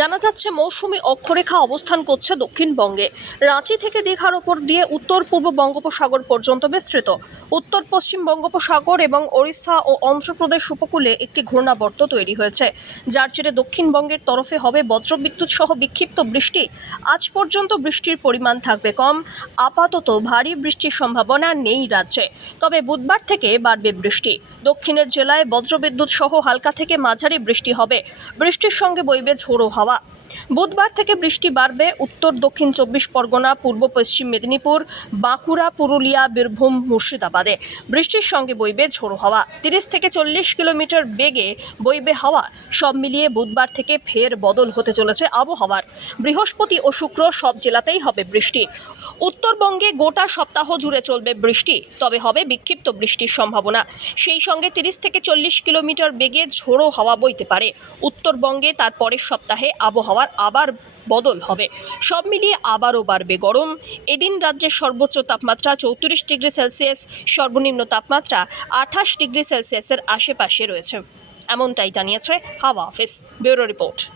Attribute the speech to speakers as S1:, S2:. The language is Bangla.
S1: জানা যাচ্ছে, মৌসুমি অক্ষরেখা অবস্থান করছে দক্ষিণবঙ্গে। রাঁচি থেকে দীঘার ওপর দিয়ে উত্তর পূর্ব বঙ্গোপসাগর পর্যন্ত বিস্তৃত। উত্তর পশ্চিম বঙ্গোপসাগর এবং ওড়িশা ও অন্ধ্রপ্রদেশ উপকূলে একটি ঘূর্ণাবর্ত তৈরি হয়েছে। যার জেরে দক্ষিণবঙ্গের তরফে হবে বজ্রবিদ্যুৎ সহ বিক্ষিপ্ত বৃষ্টি। আজ পর্যন্ত বৃষ্টির পরিমাণ থাকবে কম। আপাতত ভারী বৃষ্টির সম্ভাবনা নেই রাজ্যে। তবে বুধবার থেকে বাড়বে বৃষ্টি। দক্ষিণের জেলায় বজ্রবিদ্যুৎ সহ হালকা থেকে মাঝারি বৃষ্টি হবে। বৃষ্টির সঙ্গে বইবে ঝোড়ো হাওয়া। 好吧。বুধবার থেকে বৃষ্টি বাড়বে উত্তর, দক্ষিণ চব্বিশ পরগনা, পূর্ব, পশ্চিম মেদিনীপুর, বাঁকুড়া, পুরুলিয়া, বীরভূম, মুর্শিদাবাদে। বৃষ্টির সঙ্গে বইবে ঝোড়ো হাওয়া। তিরিশ থেকে চল্লিশ কিলোমিটার বেগে বইবে হাওয়া। সব মিলিয়ে বুধবার থেকে ফের বদল হতে চলেছে আবহাওয়ার। বৃহস্পতি ও শুক্র সব জেলাতেই হবে বৃষ্টি। উত্তরবঙ্গে গোটা সপ্তাহ জুড়ে চলবে বৃষ্টি, তবে হবে বিক্ষিপ্ত বৃষ্টির সম্ভাবনা। সেই সঙ্গে তিরিশ থেকে চল্লিশ কিলোমিটার বেগে ঝোড়ো হাওয়া বইতে পারে। উত্তরবঙ্গে তার পরের সপ্তাহে আবহাওয়ার আবার বদল হবে। সব মিলিয়ে আবারও বাড়বে গরম। এদিন রাজ্যের সর্বোচ্চ তাপমাত্রা চৌত্রিশ ডিগ্রি সেলসিয়াস, সর্বনিম্ন তাপমাত্রা আঠাশ ডিগ্রি সেলসিয়াসের আশেপাশে রয়েছে। এমনটাই জানিয়েছে হাওয়া অফিস। Bureau report.